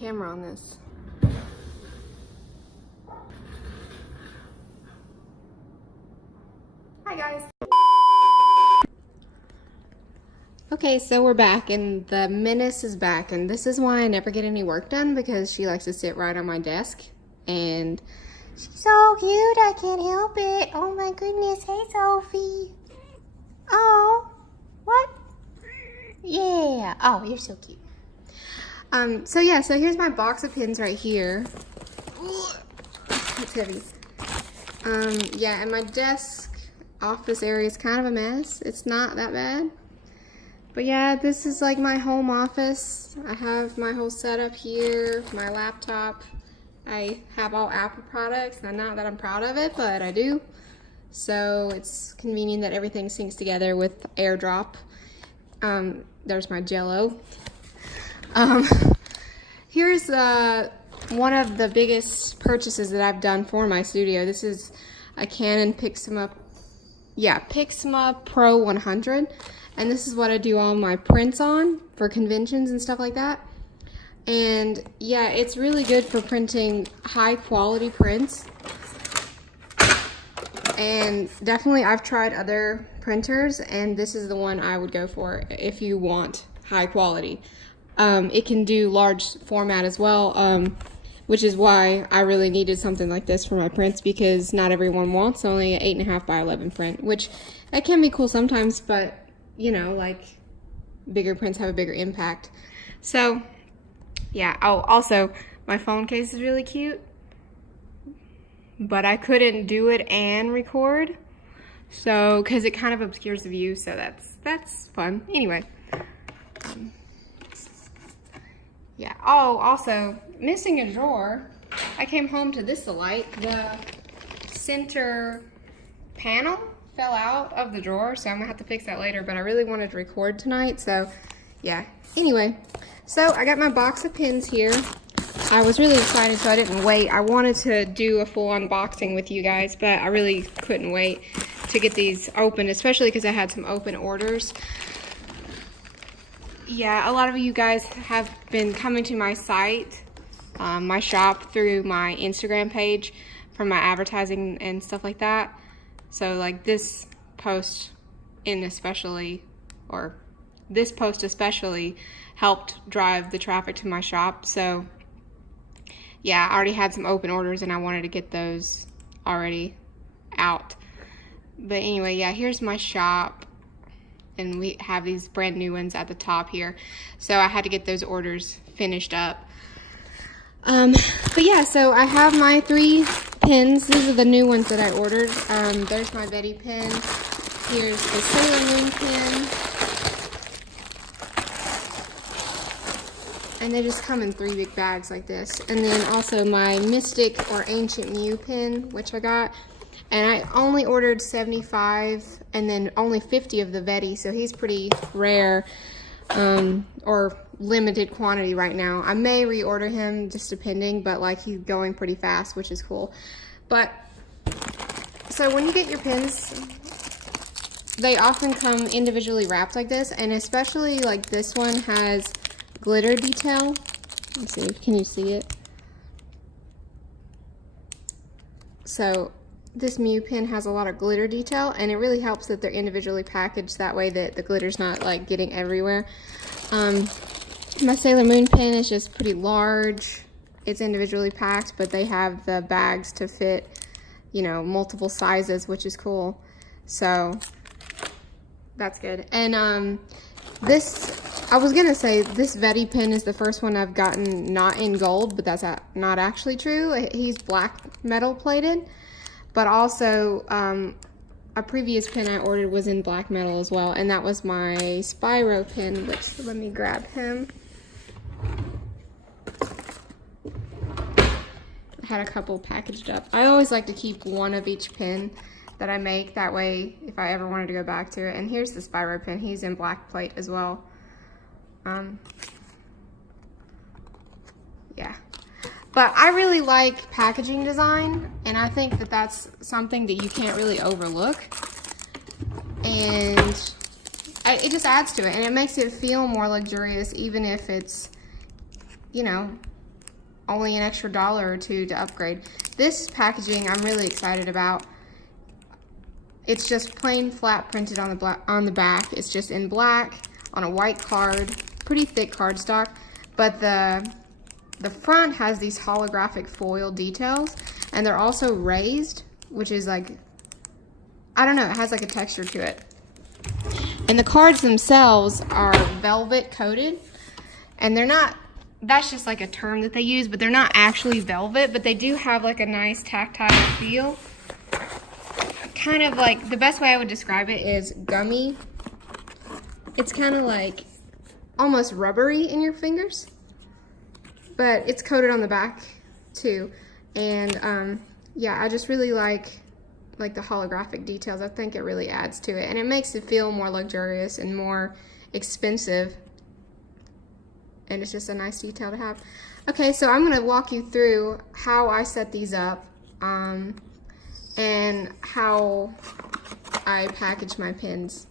camera on this. Hi guys. Okay, so we're back and the menace is back, and this is why I never get any work done, because she likes to sit right on my desk and she's so cute, I can't help it. Oh my goodness, hey Sophie. Oh, what? Yeah, oh, you're so cute. So here's my box of pins right here. It's heavy. Yeah, and my desk office area is kind of a mess. It's not that bad. But yeah, this is like my home office. I have my whole setup here, my laptop. I have all Apple products, and not that I'm proud of it, but I do. So it's convenient that everything syncs together with AirDrop. There's my Jello. Here's one of the biggest purchases that I've done for my studio. This is a Canon Pixma Pro 100. And this is what I do all my prints on for conventions and stuff like that. And yeah, it's really good for printing high quality prints. And definitely I've tried other printers, and this is the one I would go for if you want high quality. It can do large format as well, which is why I really needed something like this for my prints, because not everyone wants only an 8.5 by 11 print, which that can be cool sometimes, but you know, like, bigger prints have a bigger impact. So, yeah. Oh, also, my phone case is really cute, but I couldn't do it and record, so, because it kind of obscures the view, so that's fun. Anyway. Yeah. Oh, also, missing a drawer. I came home to this light. The center panel fell out of the drawer, so I'm gonna have to fix that later, but I really wanted to record tonight, so yeah. Anyway, so I got my box of pins here. I was really excited, so I didn't wait. I wanted to do a full unboxing with you guys, but I really couldn't wait to get these open, especially because I had some open orders. Yeah, a lot of you guys have been coming to my site, my shop, through my Instagram page for my advertising and stuff like that. So like this post especially helped drive the traffic to my shop. So yeah, I already had some open orders and I wanted to get those already out. But anyway, yeah, here's my shop, and we have these brand new ones at the top here. So I had to get those orders finished up. But yeah, so I have my 3 pins. These are the new ones that I ordered. There's my Betty pin. Here's the Sailor Moon pin. And they just come in 3 big bags like this. And then also my Mystic or Ancient Mew pin, which I got. And I only ordered 75 and then only 50 of the Betty, so he's pretty rare, or limited quantity right now. I may reorder him, just depending, but like he's going pretty fast, which is cool. But so when you get your pins, they often come individually wrapped like this, and especially like this one has glitter detail. Let's see, can you see it? So this Mew pin has a lot of glitter detail, and it really helps that they're individually packaged, that way that the glitter's not like getting everywhere. My Sailor Moon pin is just pretty large. It's individually packed, but they have the bags to fit, you know, multiple sizes, which is cool. So that's good. And I was gonna say this Betty pin is the first one I've gotten not in gold, but that's not actually true. He's black metal plated. But also, a previous pin I ordered was in black metal as well, and that was my Spyro pin, which, let me grab him. I had a couple packaged up. I always like to keep one of each pin that I make, that way if I ever wanted to go back to it. And here's the Spyro pin. He's in black plate as well. Yeah. But I really like packaging design, and I think that that's something that you can't really overlook. And it just adds to it, and it makes it feel more luxurious, even if it's, you know, only an extra $1 or $2 to upgrade. This packaging I'm really excited about. It's just plain flat printed on the back. It's just in black on a white card, pretty thick cardstock, but the front has these holographic foil details, and they're also raised, which is like, I don't know, it has like a texture to it. And the cards themselves are velvet coated, and they're not, that's just like a term that they use, but they're not actually velvet, but they do have like a nice tactile feel. Kind of like, the best way I would describe it is gummy. It's kind of like almost rubbery in your fingers, but it's coated on the back too. And yeah, I just really like the holographic details. I think it really adds to it, and it makes it feel more luxurious and more expensive, and it's just a nice detail to have. Okay, so I'm gonna walk you through how I set these up and how I package my pins.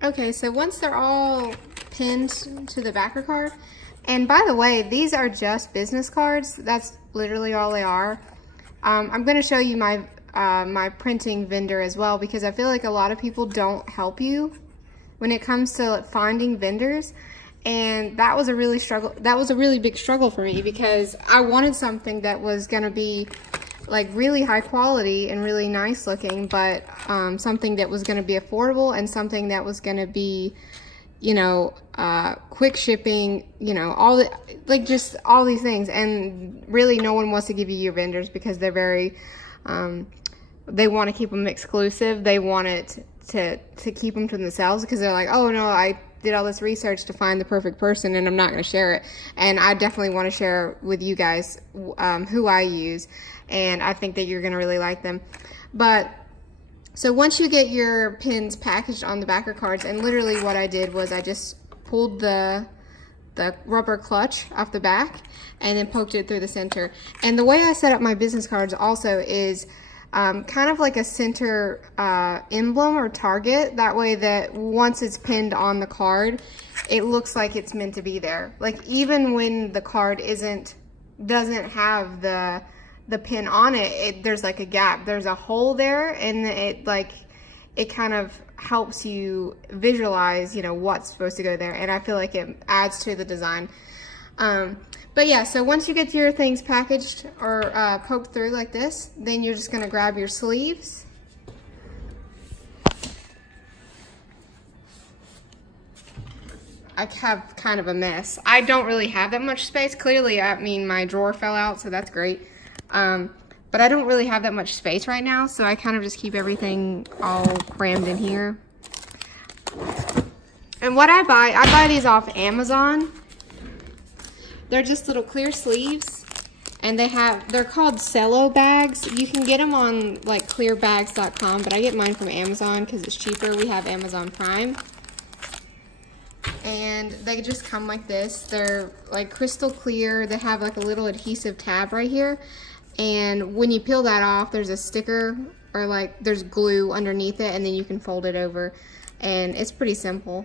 Okay, so once they're all pinned to the backer card, and by the way, these are just business cards. That's literally all they are. I'm going to show you my my printing vendor as well, because I feel like a lot of people don't help you when it comes to finding vendors, and that was a really big struggle for me, because I wanted something that was going to be like really high quality and really nice looking, but something that was going to be affordable, and something that was going to be, you know, quick shipping, you know, just all these things. And really no one wants to give you your vendors because they're very, they want to keep them exclusive. They want it to keep them to themselves, because they're like, oh no, I did all this research to find the perfect person and I'm not going to share it. And I definitely want to share with you guys who I use, and I think that you're going to really like them. But so once you get your pins packaged on the backer cards, and literally what I did was I just pulled the rubber clutch off the back and then poked it through the center. And the way I set up my business cards also is kind of like a center emblem or target. That way that once it's pinned on the card, it looks like it's meant to be there. Like even when the card doesn't have the pin on it, there's like a gap, there's a hole there, and it kind of helps you visualize, you know, what's supposed to go there. And I feel like it adds to the design. But yeah, so once you get your things packaged or poked through like this, then you're just gonna grab your sleeves. I have kind of a mess. I don't really have that much space. Clearly, I mean, my drawer fell out, so that's great. But I don't really have that much space right now, so I kind of just keep everything all crammed in here. And what I buy these off Amazon. They're just little clear sleeves, and they're called cello bags. You can get them on like clearbags.com, but I get mine from Amazon because it's cheaper. We have Amazon Prime. And they just come like this. They're like crystal clear. They have like a little adhesive tab right here. And when you peel that off, there's a sticker or like there's glue underneath it, and then you can fold it over. And it's pretty simple.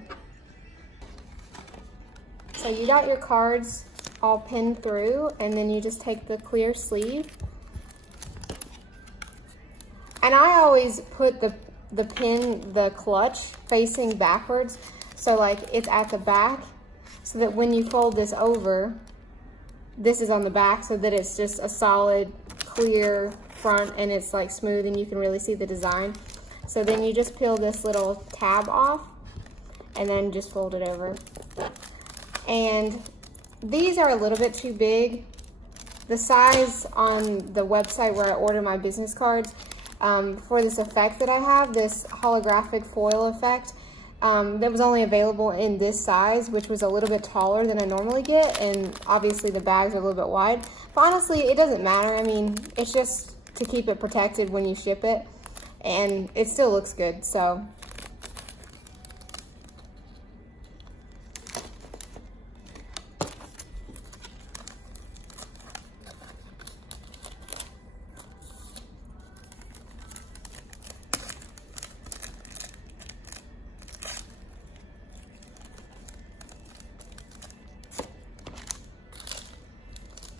So you got your cards all pinned through, and then you just take the clear sleeve. And I always put the clutch facing backwards. So like it's at the back, so that when you fold this over, this is on the back, so that it's just a solid, clear front, and it's like smooth and you can really see the design. So then you just peel this little tab off and then just fold it over. And these are a little bit too big. The size on the website where I order my business cards, for this effect that I have, this holographic foil effect, that was only available in this size, which was a little bit taller than I normally get, and obviously the bags are a little bit wide. But honestly, it doesn't matter. I mean, it's just to keep it protected when you ship it, and it still looks good, so.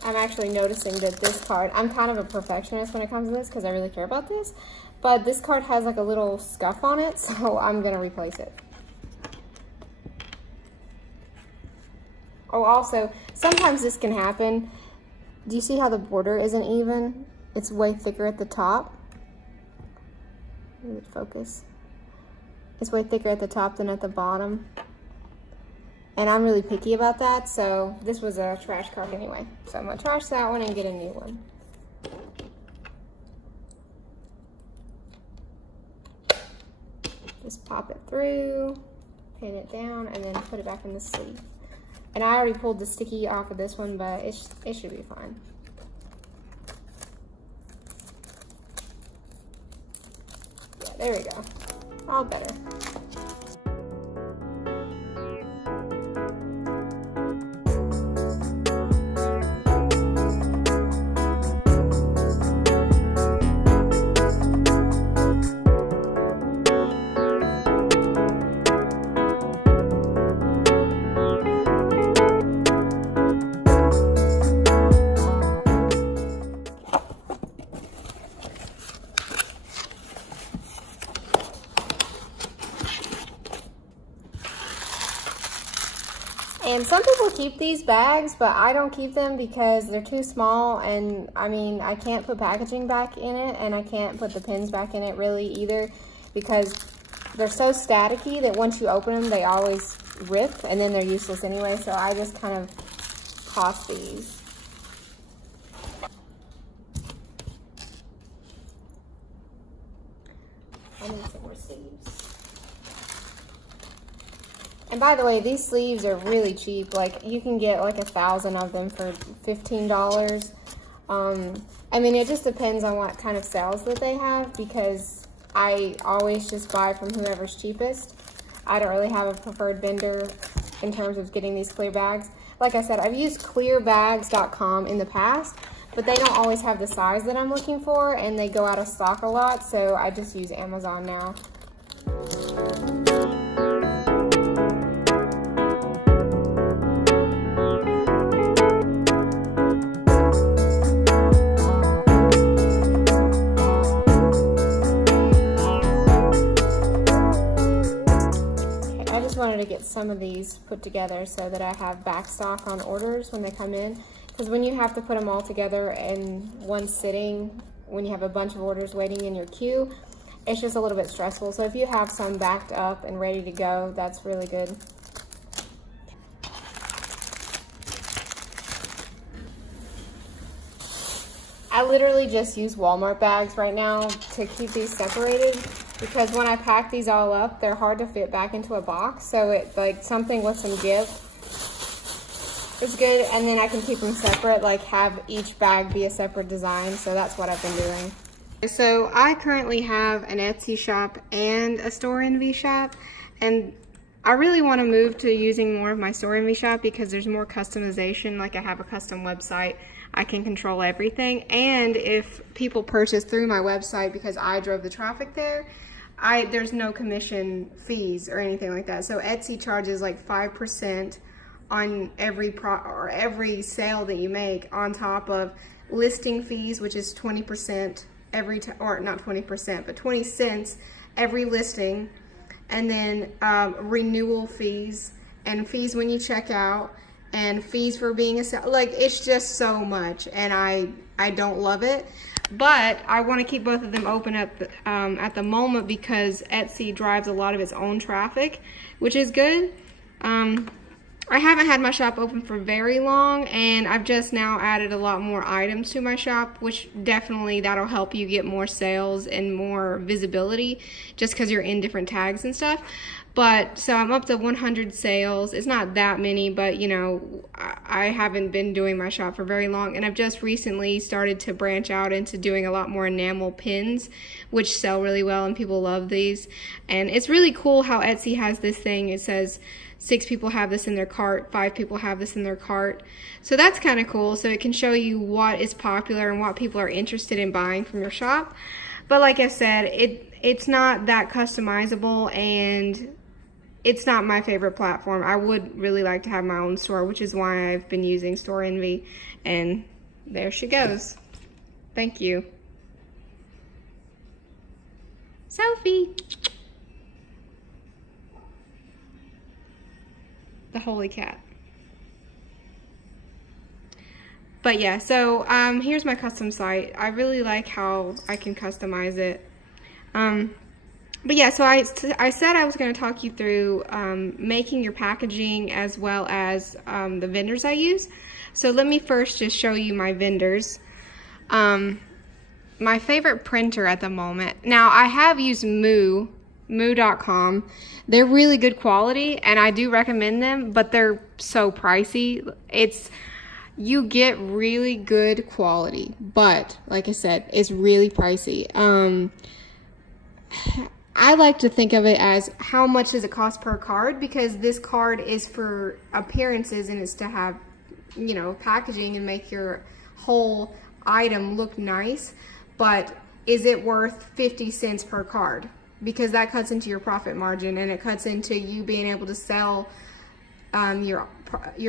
I'm actually noticing that this card, I'm kind of a perfectionist when it comes to this because I really care about this, but this card has like a little scuff on it, so I'm gonna replace it. Oh, also, sometimes this can happen. Do you see how the border isn't even? It's way thicker at the top. Let me focus. It's way thicker at the top than at the bottom. And I'm really picky about that, so this was a trash card anyway. So I'm gonna trash that one and get a new one. Just pop it through, pin it down, and then put it back in the sleeve. And I already pulled the sticky off of this one, but it should be fine. Yeah, there we go. All better. And some people keep these bags, but I don't keep them because they're too small, and I mean, I can't put packaging back in it, and I can't put the pins back in it really either, because they're so staticky that once you open them, they always rip, and then they're useless anyway, so I just kind of toss these. I need some more sleeves. And by the way, these sleeves are really cheap. Like, you can get like 1,000 of them for $15. I mean, it just depends on what kind of sales that they have, because I always just buy from whoever's cheapest. I don't really have a preferred vendor in terms of getting these clear bags. Like I said, I've used clearbags.com in the past, but they don't always have the size that I'm looking for, and they go out of stock a lot, so I just use Amazon now. Wanted to get some some of these put together so that I have back stock on orders when they come in. Because when you have to put them all together in one sitting, when you have a bunch of orders waiting in your queue, it's just a little bit stressful. So if you have some backed up and ready to go, that's really good. I literally just use Walmart bags right now to keep these separated, because when I pack these all up, they're hard to fit back into a box. So it, like, something with some give is good, and then I can keep them separate, like have each bag be a separate design. So that's what I've been doing. So I currently have an Etsy shop and a Store Envy shop, and I really want to move to using more of my Store Envy shop because there's more customization. Like, I have a custom website, I can control everything, and if people purchase through my website because I drove the traffic there, there's no commission fees or anything like that. So Etsy charges like 5% on every sale that you make, on top of listing fees, which is 20% or not 20%, but 20 cents every listing, and then renewal fees and fees when you check out, and fees for being a seller. Like, it's just so much, and I don't love it. But I want to keep both of them open at the moment because Etsy drives a lot of its own traffic, which is good. I haven't had my shop open for very long, and I've just now added a lot more items to my shop, which definitely that'll help you get more sales and more visibility just because you're in different tags and stuff. But so I'm up to 100 sales. It's not that many, but you know, I haven't been doing my shop for very long, and I've just recently started to branch out into doing a lot more enamel pins, which sell really well and people love these. And it's really cool how Etsy has this thing. It says 6 people have this in their cart, 5 people have this in their cart. So that's kind of cool. So it can show you what is popular and what people are interested in buying from your shop. But like I said, it's not that customizable, and it's not my favorite platform. I would really like to have my own store, which is why I've been using Store Envy. And there she goes. Thank you. Sophie. The holy cat. But yeah, so here's my custom site. I really like how I can customize it. But yeah, so I said I was going to talk you through making your packaging as well as the vendors I use. So let me first just show you my vendors. My favorite printer at the moment. Now, I have used moo.com. They're really good quality, and I do recommend them, but they're so pricey. You get really good quality, but like I said, it's really pricey. I like to think of it as how much does it cost per card, because this card is for appearances and it's to have, you know, packaging and make your whole item look nice. But is it worth 50 cents per card? Because that cuts into your profit margin, and it cuts into you being able to sell your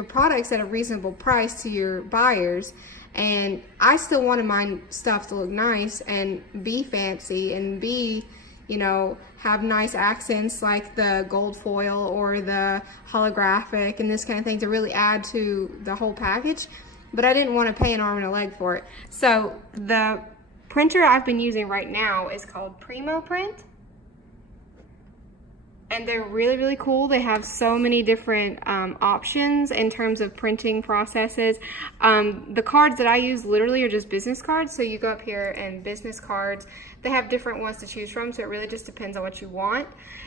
products at a reasonable price to your buyers. And I still wanted my stuff to look nice and be fancy and be, you know, have nice accents like the gold foil or the holographic and this kind of thing to really add to the whole package. But I didn't want to pay an arm and a leg for it. So the printer I've been using right now is called Primo Print. And they're really, really cool. They have so many different options in terms of printing processes. The cards that I use literally are just business cards. So you go up here and business cards. They have different ones to choose from, so it really just depends on what you want.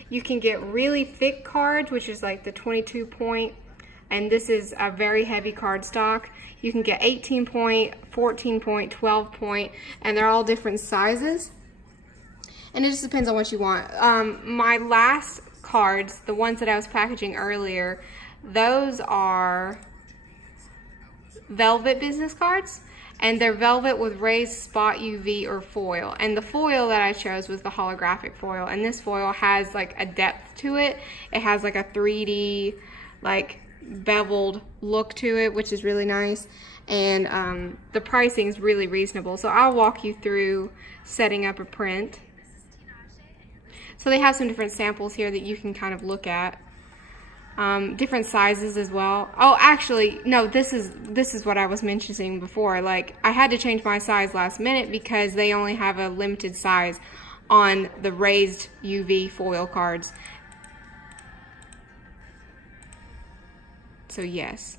You can get really thick cards, which is like the 22 point, and this is a very heavy card stock. You can get 18 point, 14 point, 12 point, and they're all different sizes. And it just depends on what you want. My last cards, the ones that I was packaging earlier, those are velvet business cards, and they're velvet with raised spot UV or foil. And the foil that I chose was the holographic foil, and this foil has like a depth to it. It has like a 3D like beveled look to it, which is really nice. And the pricing is really reasonable. So I'll walk you through setting up a print. So they have some different samples here that you can kind of look at. different sizes as well. Oh, actually, no, this is what I was mentioning before. Like, I had to change my size last minute because they only have a limited size on the raised UV foil cards. So yes.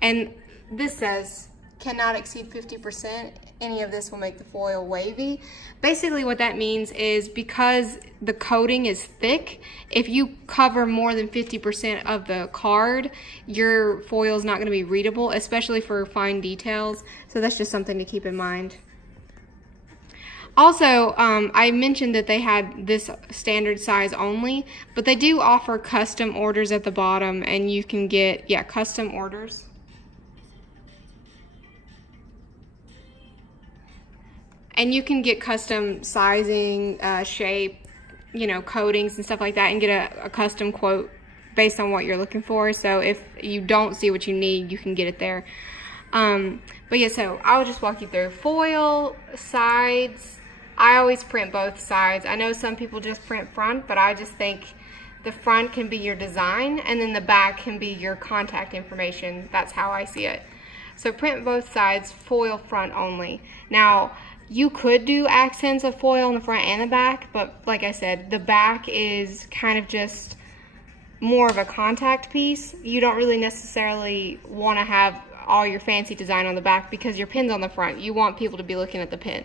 And this says cannot exceed 50%. Any of this will make the foil wavy. Basically what that means is because the coating is thick, if you cover more than 50% of the card, your foil is not going to be readable, especially for fine details. So that's just something to keep in mind. Also, I mentioned that they had this standard size only, but they do offer custom orders at the bottom, and you can get, yeah, custom orders. And you can get custom sizing, shape, you know, coatings and stuff like that, and get a custom quote based on what you're looking for. So if you don't see what you need, you can get it there. But yeah, so I'll just walk you through foil, sides. I always print both sides. I know some people just print front, but I just think the front can be your design and then the back can be your contact information. That's how I see it. So print both sides, foil front only. Now, you could do accents of foil on the front and the back, but like I said, the back is kind of just more of a contact piece. You don't really necessarily want to have all your fancy design on the back because your pin's on the front. You want people to be looking at the pin.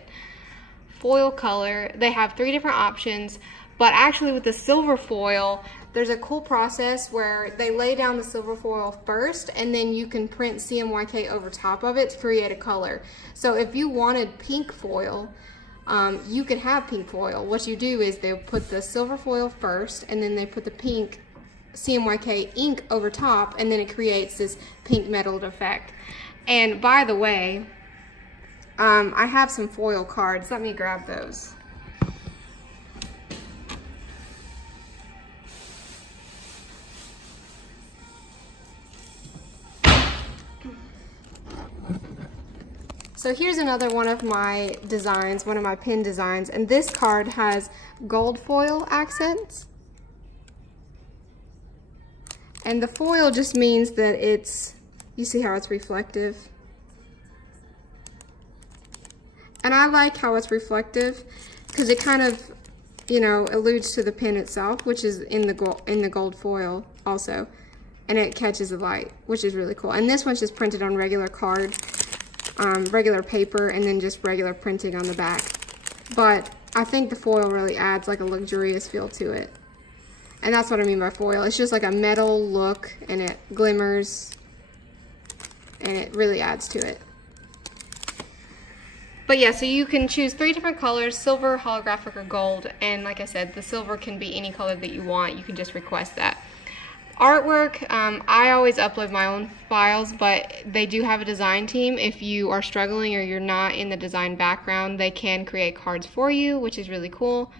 Foil color, they have 3 different options, but actually with the silver foil, there's a cool process where they lay down the silver foil first and then you can print CMYK over top of it to create a color. So if you wanted pink foil, you could have pink foil. What you do is they put the silver foil first and then they put the pink CMYK ink over top, and then it creates this pink metalled effect. And by the way, I have some foil cards. Let me grab those. So here's another one of my designs, one of my pin designs, and this card has gold foil accents. And the foil just means that it's, you see how it's reflective? And I like how it's reflective because it kind of, you know, alludes to the pin itself, which is in the gold foil also. And it catches the light, which is really cool. And this one's just printed on regular card, regular paper, and then just regular printing on the back. But I think the foil really adds like a luxurious feel to it. And that's what I mean by foil. It's just like a metal look, and it glimmers, and it really adds to it. But yeah, so you can choose 3 different colors, silver, holographic, or gold. And like I said, the silver can be any color that you want. You can just request that. Artwork, I always upload my own files, but they do have a design team. If you are struggling or you're not in the design background, they can create cards for you, which is really cool.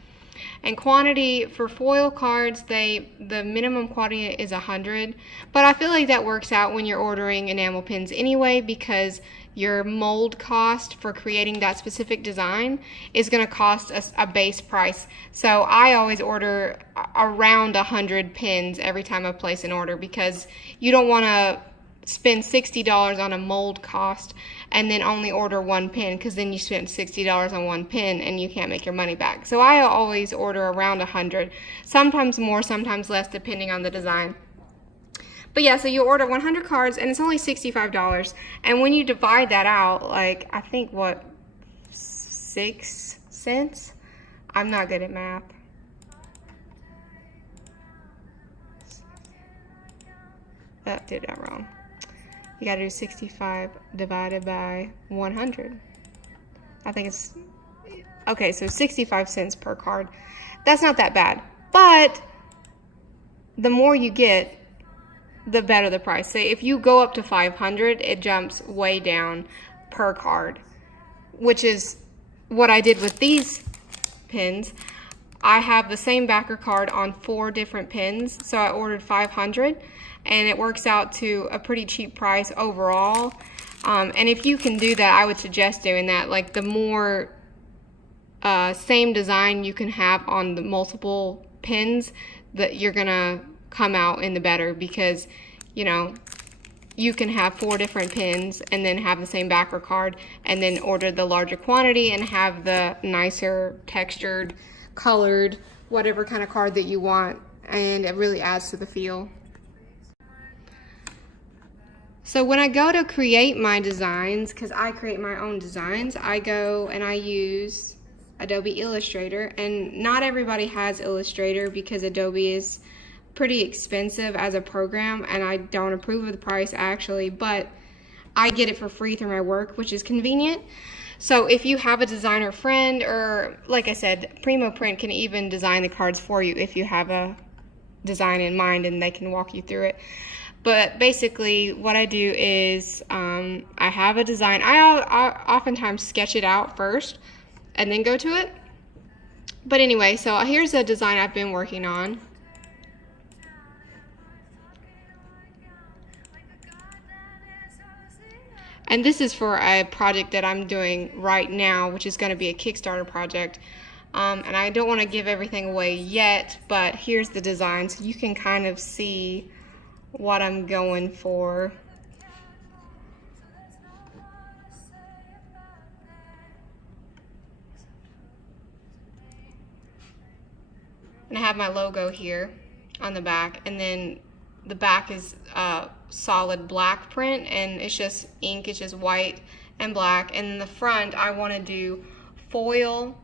And quantity for foil cards, the minimum quantity is 100, but I feel like that works out when you're ordering enamel pins anyway, because your mold cost for creating that specific design is going to cost a base price. So I always order around 100 pins every time I place an order, because you don't want to spend $60 on a mold cost and then only order 1 pin, because then you spent $60 on 1 pin and you can't make your money back. So I always order around 100, sometimes more, sometimes less, depending on the design. But yeah, so you order 100 cards and it's only $65. And when you divide that out, like, I think what, 6 cents? I'm not good at math. That did that wrong. You gotta do 65 divided by 100. I think it's, okay, so 65 cents per card. That's not that bad. But the more you get, the better the price. So if you go up to 500, it jumps way down per card, which is what I did with these pins. I have the same backer card on 4 different pins, so I ordered 500, and it works out to a pretty cheap price overall. And if you can do that, I would suggest doing that. Like, the more same design you can have on the multiple pins, that you're gonna come out in the better, because, you know, you can have 4 different pins and then have the same backer card, and then order the larger quantity and have the nicer textured, colored, whatever kind of card that you want, and it really adds to the feel. So when I go to create my designs, because I create my own designs, I go and I use Adobe Illustrator, and not everybody has Illustrator because Adobe is pretty expensive as a program, and I don't approve of the price actually, but I get it for free through my work, which is convenient. So if you have a designer friend, or like I said, Primo Print can even design the cards for you if you have a design in mind, and they can walk you through it. But basically what I do is I have a design. I oftentimes sketch it out first and then go to it. But anyway, so here's a design I've been working on. And this is for a project that I'm doing right now, which is going to be a Kickstarter project. And I don't want to give everything away yet, but here's the design so you can kind of see what I'm going for. And I have my logo here on the back, and then the back is solid black print, and it's just ink, it's just white and black. And in the front I want to do foil.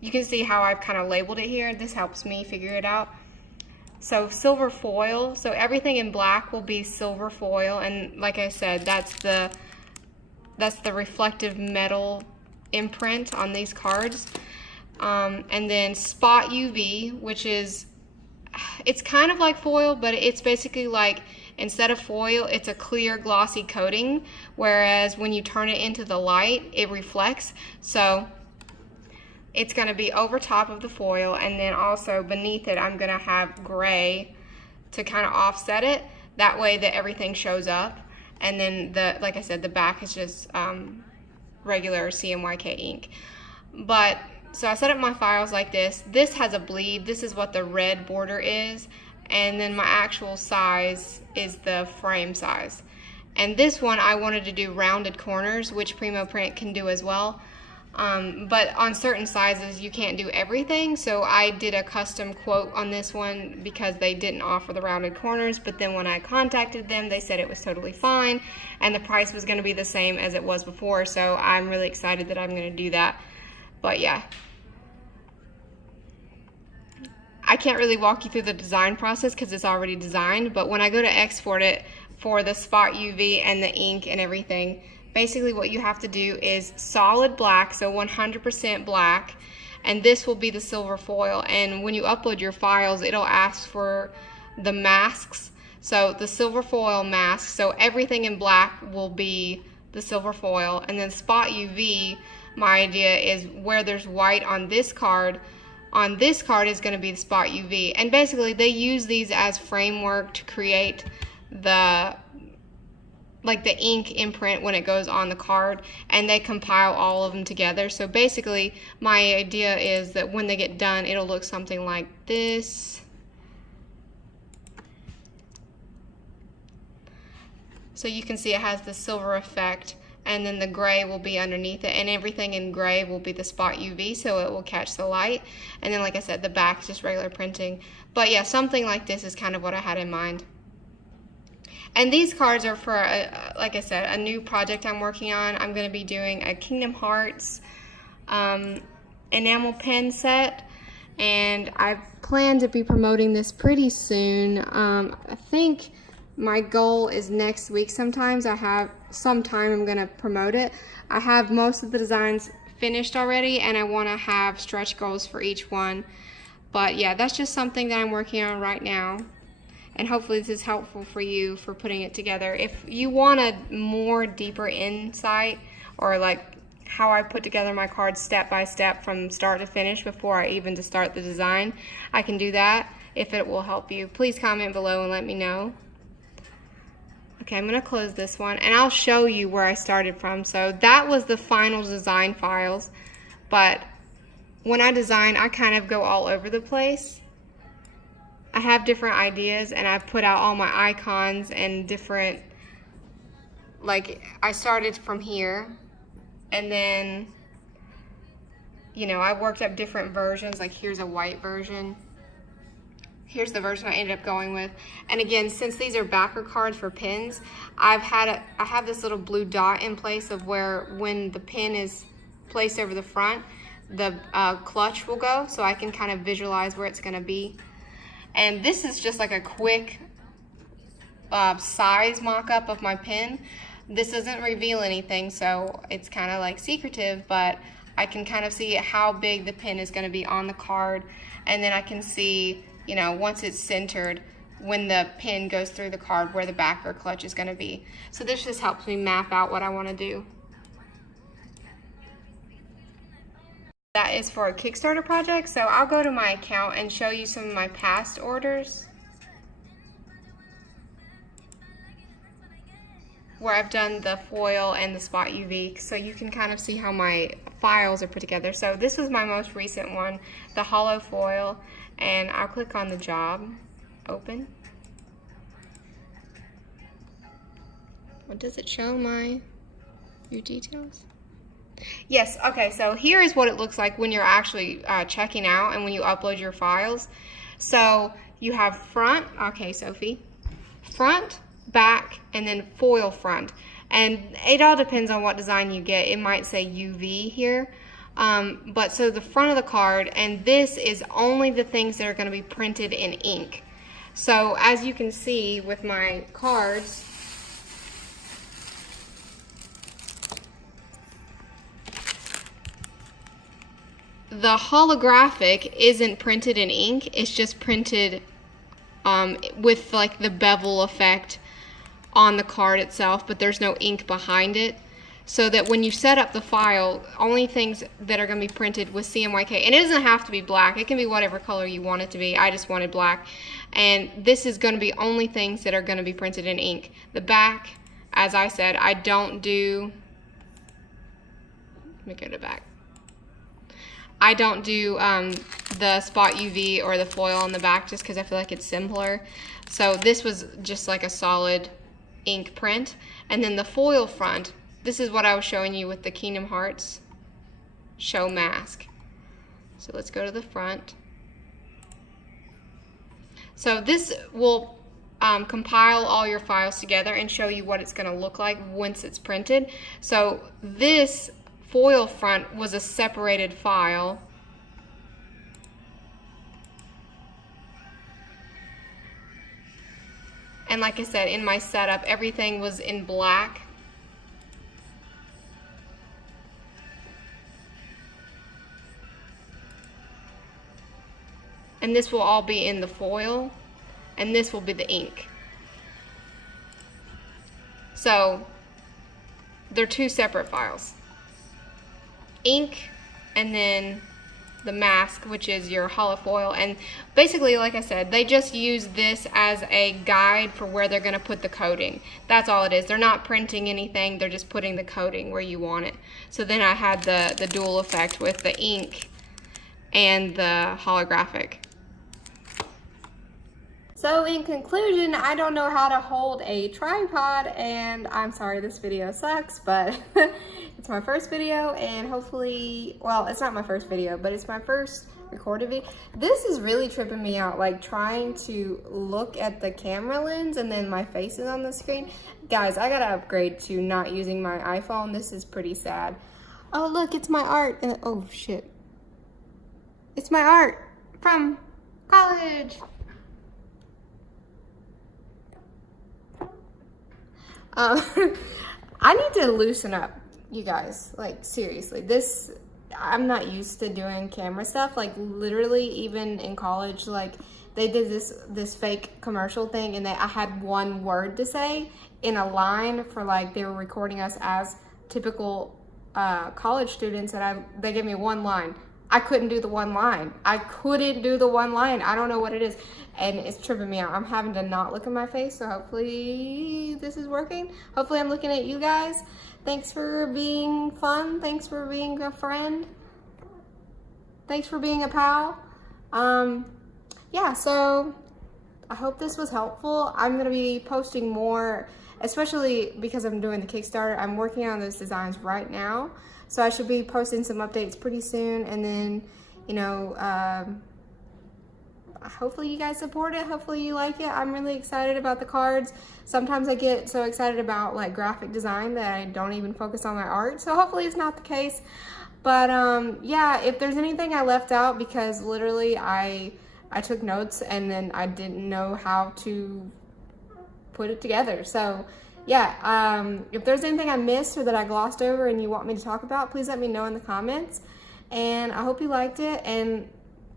You can see how I've kind of labeled it here. This helps me figure it out. So silver foil, so everything in black will be silver foil, and like I said, that's the reflective metal imprint on these cards. And then spot UV, which is, it's kind of like foil, but it's basically like, instead of foil, it's a clear glossy coating, whereas when you turn it into the light, it reflects. So it's going to be over top of the foil, and then also beneath it I'm going to have gray to kind of offset it, that way that everything shows up. And then like I said, the back is just regular CMYK ink. But so I set up my files like this. This has a bleed. This is what the red border is, and then my actual size is the frame size. And this one I wanted to do rounded corners, which Primo Print can do as well. But on certain sizes you can't do everything, so I did a custom quote on this one because they didn't offer the rounded corners. But then when I contacted them, they said it was totally fine and the price was going to be the same as it was before, so I'm really excited that I'm going to do that. But yeah, I can't really walk you through the design process because it's already designed, but when I go to export it for the spot UV and the ink and everything, basically what you have to do is solid black, so 100% black, and this will be the silver foil. And when you upload your files, it'll ask for the masks, so the silver foil mask, so everything in black will be the silver foil. And then spot UV, my idea is where there's white on this card is going to be the spot UV. And basically they use these as framework to create the ink imprint when it goes on the card, and they compile all of them together. So basically my idea is that when they get done, it'll look something like this. So you can see it has the silver effect, and then the gray will be underneath it, and everything in gray will be the spot UV, so it will catch the light. And then like I said, the back is just regular printing. But yeah, something like this is kind of what I had in mind. And these cards are for, like I said, a new project I'm working on. I'm going to be doing a Kingdom Hearts enamel pen set, and I plan to be promoting this pretty soon. I think my goal is next week sometimes. I have some time I'm going to promote it. I have most of the designs finished already, and I want to have stretch goals for each one. But yeah, that's just something that I'm working on right now. And hopefully this is helpful for you for putting it together. If you want a more deeper insight, or like how I put together my cards step by step from start to finish before I even just start the design, I can do that if it will help you. Please comment below and let me know. Okay, I'm going to close this one, and I'll show you where I started from. So that was the final design files, but when I design, I kind of go all over the place. I have different ideas, and I've put out all my icons and different, like, I started from here, and then, you know, I worked up different versions. Like, here's a white version. Here's the version I ended up going with. And again, since these are backer cards for pins, I have this little blue dot in place of where, when the pin is placed over the front, the clutch will go, so I can kind of visualize where it's gonna be. And this is just like a quick size mock-up of my pin. This doesn't reveal anything, so it's kind of like secretive, but I can kind of see how big the pin is gonna be on the card, and then I can see, you know, once it's centered, when the pin goes through the card, where the backer clutch is gonna be. So this just helps me map out what I wanna do. That is for a Kickstarter project, so I'll go to my account and show you some of my past orders where I've done the foil and the spot UV, so you can kind of see how my files are put together. So this was my most recent one, the hollow foil, and I'll click on the job, open. What does it show my view details? Yes, okay, so here is what it looks like when you're actually checking out and when you upload your files. So you have front, okay, Sophie, front, back, and then foil front. And it all depends on what design you get. It might say UV here. But so the front of the card, and this is only the things that are going to be printed in ink. So as you can see with my cards, the holographic isn't printed in ink, it's just printed with like the bevel effect on the card itself, but there's no ink behind it. So that when you set up the file, only things that are going to be printed with CMYK, and it doesn't have to be black, it can be whatever color you want it to be. I just wanted black. And this is going to be only things that are going to be printed in ink. The back, as I said, I don't do, let me go to back. I don't do the spot UV or the foil on the back just because I feel like it's simpler. So this was just like a solid ink print. And then the foil front, this is what I was showing you with the Kingdom Hearts show mask. So let's go to the front. So this will compile all your files together and show you what it's going to look like once it's printed. So this foil front was a separated file. And like I said, in my setup, everything was in black. And this will all be in the foil, and this will be the ink. So they're two separate files. Ink, and then the mask, which is your hollow foil. And basically, like I said, they just use this as a guide for where they're going to put the coating. That's all it is. They're not printing anything, they're just putting the coating where you want it. So then I had the dual effect with the ink and the holographic. So in conclusion, I don't know how to hold a tripod, and I'm sorry this video sucks, but it's my first video, and hopefully, well, it's not my first video, but it's my first recorded video. This is really tripping me out, like trying to look at the camera lens and then my face is on the screen. Guys, I gotta upgrade to not using my iPhone. This is pretty sad. Oh look, it's my art, and oh shit. It's my art from college. I need to loosen up, you guys, like seriously. This, I'm not used to doing camera stuff. Like literally even in college, like they did this fake commercial thing, and I had one word to say in a line for, like, they were recording us as typical college students, and they gave me one line. I couldn't do the one line. I couldn't do the one line. I don't know what it is. And it's tripping me out. I'm having to not look at my face, so hopefully this is working. Hopefully I'm looking at you guys. Thanks for being fun. Thanks for being a friend. Thanks for being a pal. Yeah, so I hope this was helpful. I'm going to be posting more, especially because I'm doing the Kickstarter. I'm working on those designs right now. So I should be posting some updates pretty soon. And then, you know, hopefully you guys support it. Hopefully you like it. I'm really excited about the cards. Sometimes I get so excited about like graphic design that I don't even focus on my art. So hopefully it's not the case. But yeah, if there's anything I left out, because literally I took notes and then I didn't know how to put it together. So yeah, if there's anything I missed or that I glossed over and you want me to talk about, please let me know in the comments. And I hope you liked it, and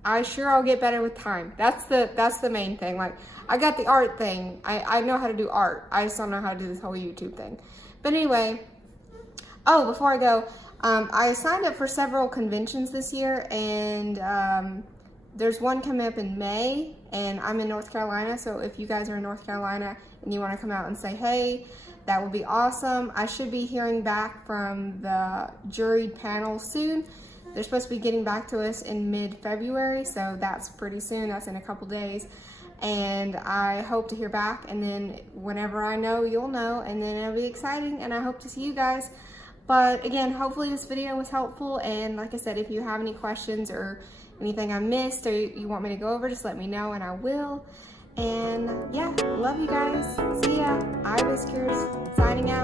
I'll get better with time. That's the main thing. Like, I got the art thing. I know how to do art. I just don't know how to do this whole YouTube thing. But anyway, oh, before I go, I signed up for several conventions this year, and there's one coming up in May, and I'm in North Carolina. So if you guys are in North Carolina and you want to come out and say hey, that would be awesome. I should be hearing back from the juried panel soon. They're supposed to be getting back to us in mid-February, so that's pretty soon. That's in a couple days. And I hope to hear back, and then whenever I know, you'll know, and then it'll be exciting, and I hope to see you guys. But again, hopefully this video was helpful, and like I said, if you have any questions or anything I missed or you want me to go over, just let me know and I will. And yeah, love you guys. See ya. Eyewhiskers signing out.